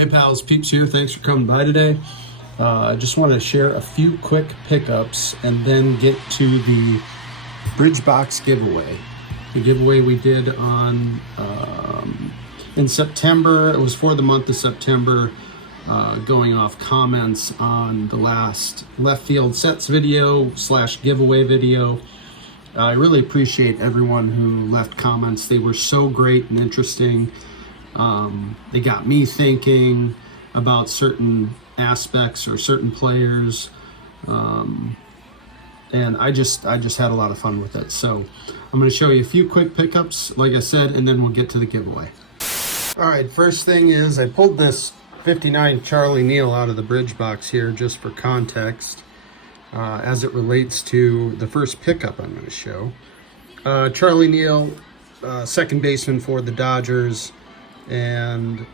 Hey pals, Peeps here. Thanks for coming by today. I just want to share a few quick pickups and then get to the bridge box giveaway. The giveaway we did on in September. It was for the month of September, going off comments on the last left field sets video / giveaway video. I really appreciate everyone who left comments. They were so great and interesting. They got me thinking about certain aspects or certain players, and I just had a lot of fun with it. So I'm going to show you a few quick pickups, like I said, and then we'll get to the giveaway. All right, first thing is I pulled this 59 Charlie Neal out of the bridge box here just for context, as it relates to the first pickup I'm going to show. Charlie Neal, second baseman for the Dodgers, and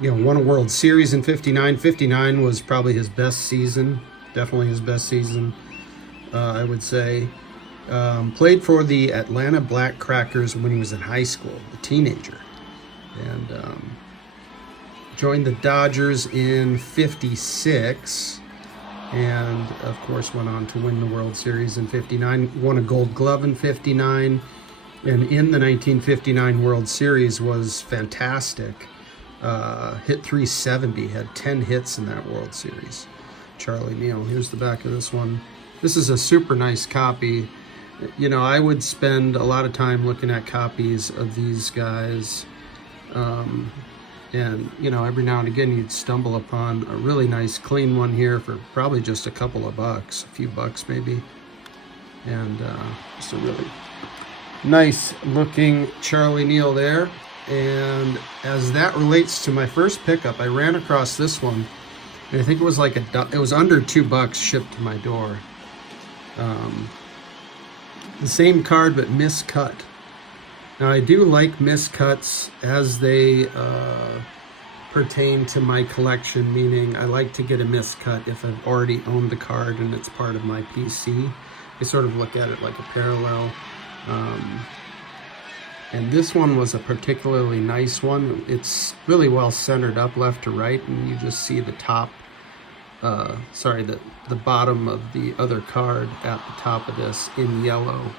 won a World Series in 59. 59 was probably his best season, definitely his best season, I would say. Played for the Atlanta Black Crackers when he was in high school, a teenager, and joined the Dodgers in 56, and of course went on to win the World Series in 59, won a Gold Glove in 59, and in the 1959 World Series was fantastic. Hit 370, had 10 hits in that World Series. Charlie Neal. Here's the back of this one. This is a super nice copy. You know, I would spend a lot of time looking at copies of these guys. And, you know, every now and again you'd stumble upon a really nice clean one here for probably just a couple of bucks, a few bucks maybe. And just a really nice looking Charlie Neal there. And as that relates to my first pickup, I ran across this one, and I think it was like it was under $2 shipped to my door. The same card but miscut. Now I do like miscuts as they pertain to my collection, meaning I like to get a miscut if I've already owned the card and it's part of my PC. I sort of look at it like a parallel. And this one was a particularly nice one. It's really well centered up left to right, and you just see the top, the bottom of the other card at the top of this in yellow,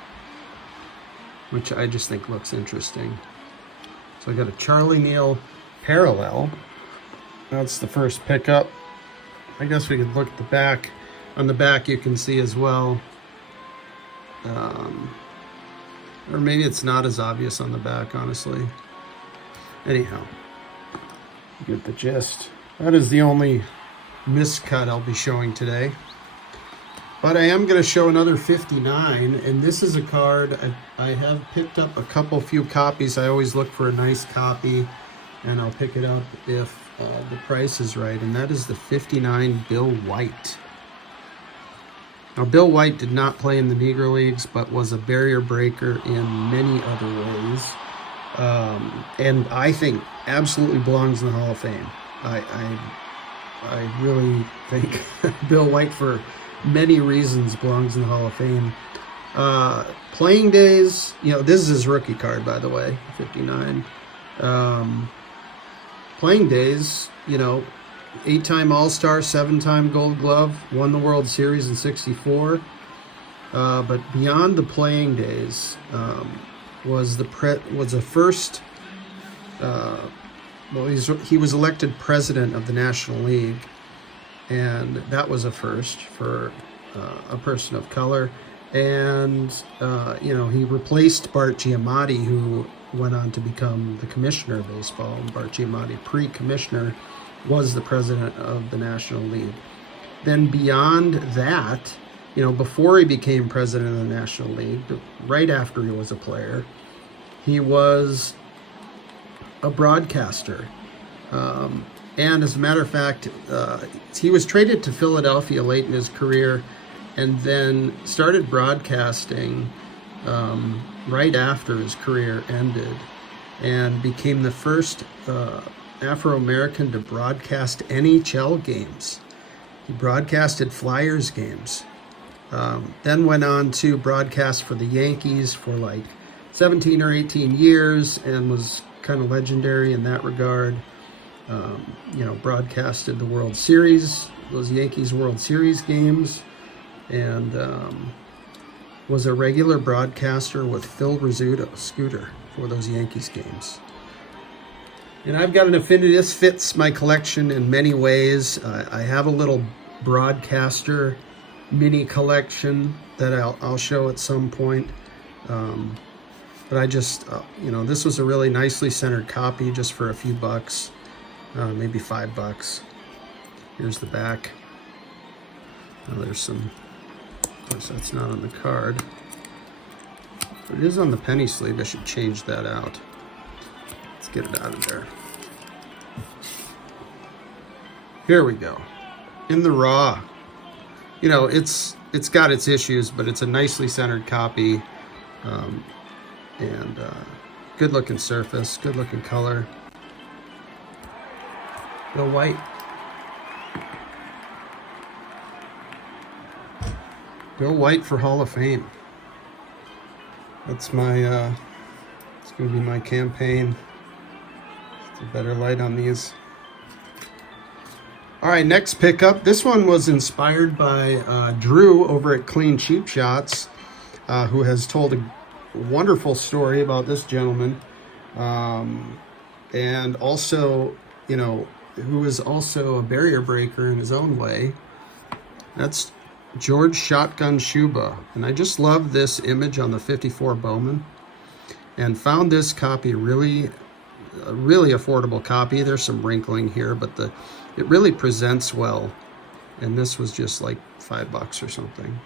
which I just think looks interesting. So I got a Charlie Neal parallel. That's the first pickup. I guess we could look at the back. On the back you can see as well, or maybe it's not as obvious on the back, honestly. Anyhow, you get the gist. That is the only miscut I'll be showing today. But I am going to show another 59, and this is a card I have picked up a few copies. I always look for a nice copy, and I'll pick it up if the price is right, and that is the 59 Bill White. Now, Bill White did not play in the Negro Leagues, but was a barrier breaker in many other ways, and I think absolutely belongs in the Hall of Fame. I really think Bill White, for many reasons, belongs in the Hall of Fame. Playing days, you know, this is his rookie card, by the way, 59. Playing days, you know, 8-time All-Star, 7-time Gold Glove, won the World Series in 64. But beyond the playing days, was the first. He was elected president of the National League, and that was a first for a person of color. And he replaced Bart Giamatti, who went on to become the commissioner of baseball. Bart Giamatti, pre-commissioner, was the president of the National League. Then beyond that, you know, before he became president of the National League, right after he was a player, he was a broadcaster. And as a matter of fact, he was traded to Philadelphia late in his career and then started broadcasting right after his career ended, and became the first Afro-American to broadcast NHL games. He broadcasted Flyers games. Then went on to broadcast for the Yankees for like 17 or 18 years and was kind of legendary in that regard. broadcasted the World Series, those Yankees World Series games, and was a regular broadcaster with Phil Rizzuto, Scooter, for those Yankees games. And I've got an affinity. This fits my collection in many ways. I have a little broadcaster mini collection that I'll show at some point. But I just, this was a really nicely centered copy just for a few bucks, maybe $5. Here's the back. Now there's some, of course that's not on the card, but it is on the penny sleeve. I should change that out. Let's get it out of there. Here we go. In the raw. It's got its issues, but it's a nicely centered copy. And good looking surface, good looking color. Bill White. Bill White for Hall of Fame. That's my, it's going to be my campaign. It's a better light on these. All right, next pickup. This one was inspired by Drew over at Clean Cheap Shots, who has told a wonderful story about this gentleman, and also, who is also a barrier breaker in his own way. That's George Shotgun Shuba, and I just love this image on the 54 Bowman, and found this copy a really affordable copy. There's some wrinkling here, but it really presents well, and this was just like $5 or something.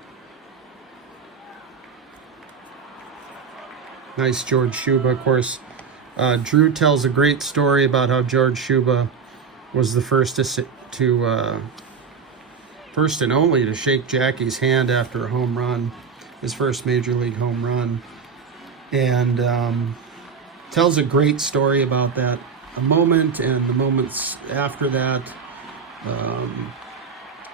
Nice George Shuba. Of course, Drew tells a great story about how George Shuba was the first first and only to shake Jackie's hand after a home run, his first major league home run, and tells a great story about that moment and the moments after that.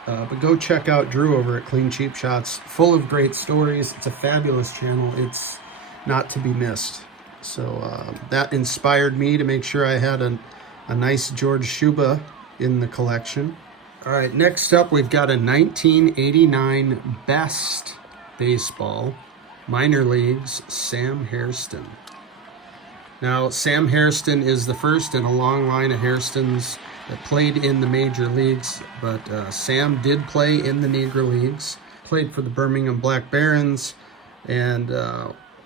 But go check out Drew over at Clean Cheap Shots, full of great stories. It's a fabulous channel. It's not to be missed. So that inspired me to make sure I had a nice George Shuba in the collection. All right, next up we've got a 1989 Best Baseball Minor Leagues Sam Harriston. Now, Sam Harriston is the first in a long line of Harristons that played in the major leagues, but Sam did play in the Negro Leagues, played for the Birmingham Black Barons, and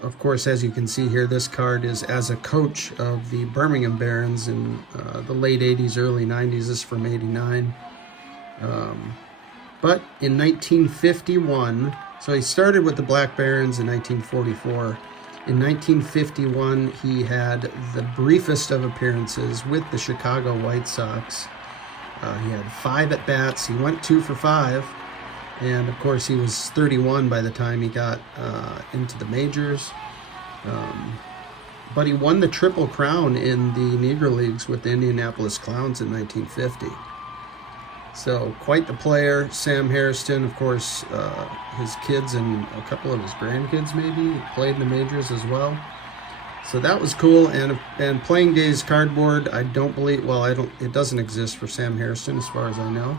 of course, as you can see here, this card is as a coach of the Birmingham Barons in the late 80s, early 90s. This is from 89. But in 1951, so he started with the Black Barons in 1944. In 1951, he had the briefest of appearances with the Chicago White Sox. He had 5 at-bats. He went 2 for 5. And, of course, he was 31 by the time he got into the majors. But he won the Triple Crown in the Negro Leagues with the Indianapolis Clowns in 1950. So, quite the player. Sam Harriston, of course, his kids and a couple of his grandkids maybe played in the majors as well. So that was cool. And Playing Days cardboard, I don't believe, well, it doesn't exist for Sam Harriston as far as I know.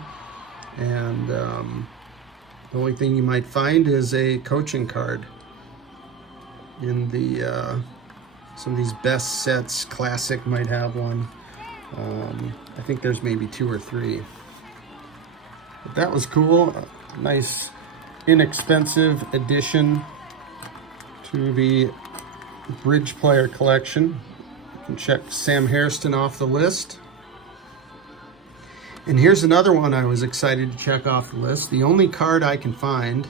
And the only thing you might find is a coaching card in the some of these best sets. Classic might have one. I think there's maybe 2 or 3. But that was cool. A nice, inexpensive addition to the Bridge Player collection. You can check Sam Harriston off the list. And here's another one I was excited to check off the list. The only card I can find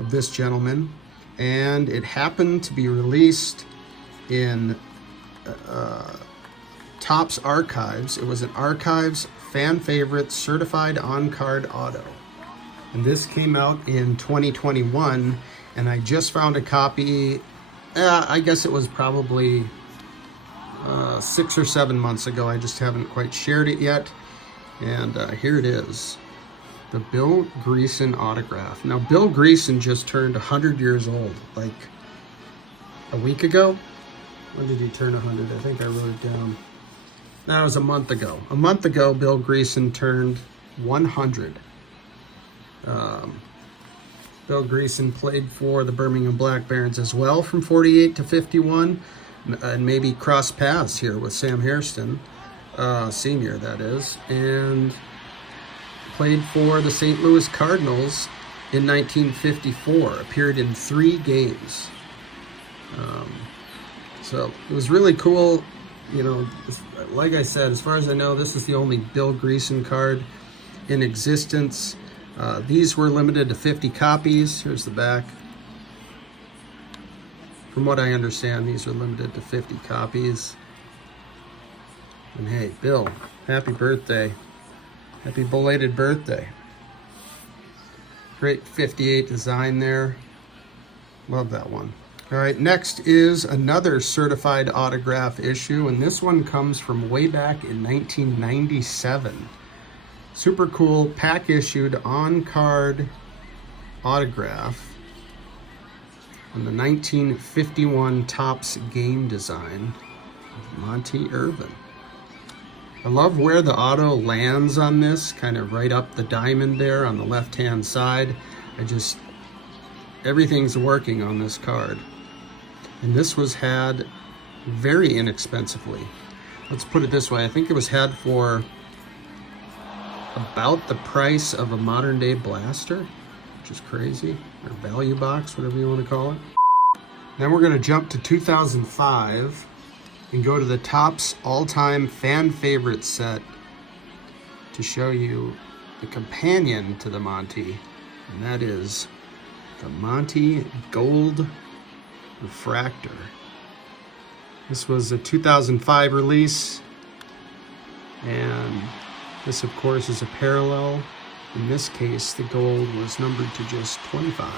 of this gentleman, and it happened to be released in Topps Archives. It was an Archives fan favorite certified on-card auto. And this came out in 2021, and I just found a copy, I guess it was probably 6 or 7 months ago. I just haven't quite shared it yet. And here it is, the Bill Greason autograph. Now, Bill Greason just turned 100 years old, like a week ago. When did he turn 100? I think I wrote it down. That was a month ago. A month ago, Bill Greason turned 100. Bill Greason played for the Birmingham Black Barons as well from 48 to 51, and maybe crossed paths here with Sam Harriston, senior that is, and played for the St. Louis Cardinals in 1954, appeared in 3 games. So it was really cool. You know, like I said, as far as I know, this is the only Bill Greason card in existence. These were limited to 50 copies. Here's the back. From what I understand, these are limited to 50 copies. And hey, Bill, happy birthday. Happy belated birthday. Great 58 design there. Love that one. All right, next is another certified autograph issue, and this one comes from way back in 1997. Super cool, pack issued on-card autograph on the 1951 Topps game design of Monty Irvin. I love where the auto lands on this, kind of right up the diamond there on the left-hand side. Everything's working on this card. And this was had very inexpensively. Let's put it this way, I think it was had for about the price of a modern day blaster, which is crazy, or value box, whatever you want to call it. Then we're gonna jump to 2005 and go to the Topps all-time fan favorite set to show you the companion to the Monty, and that is the Monty Gold Refractor. This was a 2005 release, and this of course is a parallel. In this case, the gold was numbered to just 25.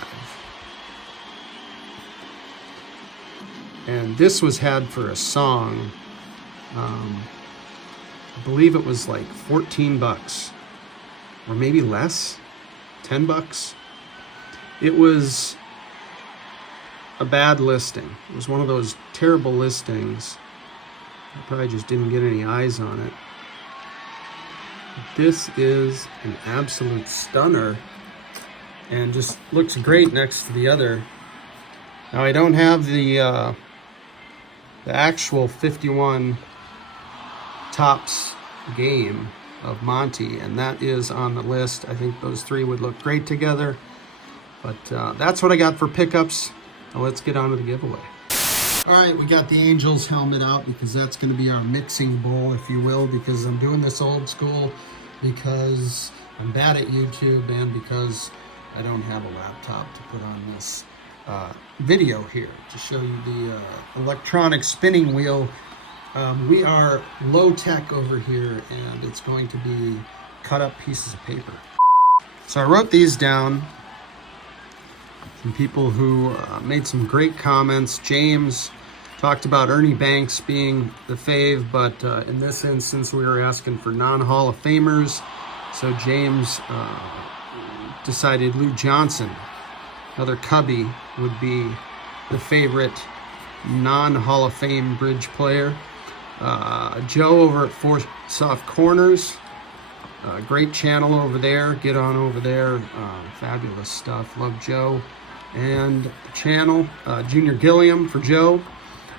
And this was had for a song. I believe it was like 14 bucks, or maybe less, 10 bucks. It was a bad listing. It was one of those terrible listings. I probably just didn't get any eyes on it. This is an absolute stunner and just looks great next to the other. Now I don't have the actual 51 Topps game of Monty, and that is on the list. I think those 3 would look great together, but that's what I got for pickups. Now let's get on to the giveaway. All right, we got the Angels helmet out because that's going to be our mixing bowl, if you will, because I'm doing this old school, because I'm bad at YouTube, and because I don't have a laptop to put on this video here to show you the electronic spinning wheel. We are low tech over here, and it's going to be cut up pieces of paper. So I wrote these down. Some people who made some great comments. James talked about Ernie Banks being the fave, but in this instance we were asking for non-Hall of Famers. So James decided Lou Johnson, another Cubby, would be the favorite non-Hall of Fame bridge player. Joe over at Four Soft Corners, great channel over there. Get on over there. Fabulous stuff. Love Joe and the channel. Junior Gilliam for Joe.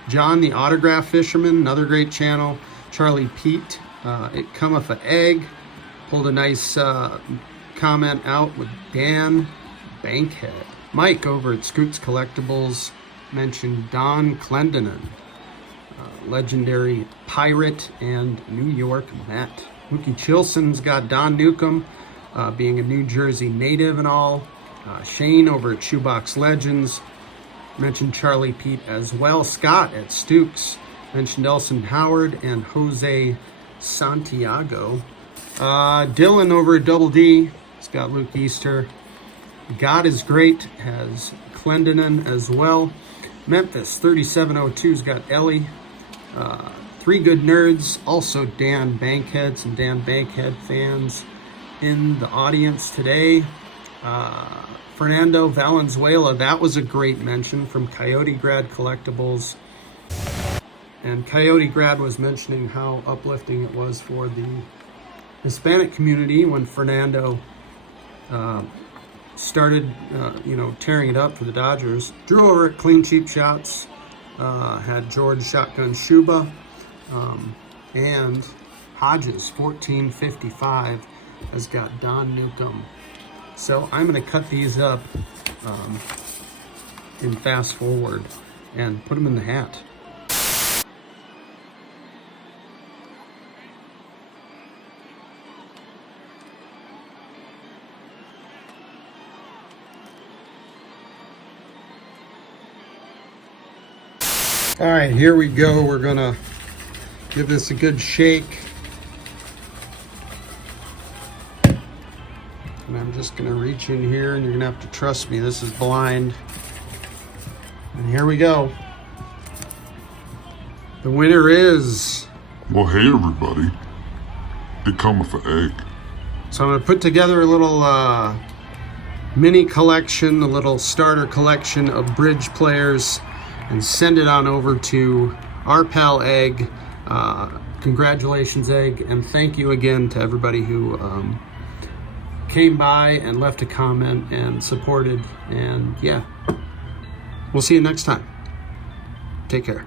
John the Autograph Fisherman, another great channel. Charlie Pete, It Cometh a Egg, pulled a nice comment out with Dan Bankhead. Mike over at Scoots Collectibles mentioned Don Clendenin, legendary Pirate and New York Met. Mookie Chilson's got Don Newcomb, being a New Jersey native and all. Shane over at Shoebox Legends mentioned Charlie Pete as well. Scott at Stukes mentioned Elson Howard and Jose Santiago. Dylan over at Double D, he's got Luke Easter. God is Great has Clendenin as well. Memphis 3702's got Ellie. Three Good Nerds, also Dan Bankhead, some Dan Bankhead fans in the audience today. Fernando Valenzuela, that was a great mention from Coyote Grad Collectibles. And Coyote Grad was mentioning how uplifting it was for the Hispanic community when Fernando started, tearing it up for the Dodgers. Drew over at Clean Cheap Shots, had George Shotgun Shuba, and Hodges 1455 has got Don Newcomb. So I'm going to cut these up in fast forward and put them in the hat. All right, here we go. We're gonna give this a good shake. And I'm just gonna reach in here, and you're gonna have to trust me, this is blind. And here we go. The winner is... Well, hey everybody. It cometh an egg. So I'm gonna put together a little mini collection, a little starter collection of bridge players, and send it on over to our pal Egg. Congratulations, Egg, and thank you again to everybody who came by and left a comment and supported. And yeah, we'll see you next time. Take care.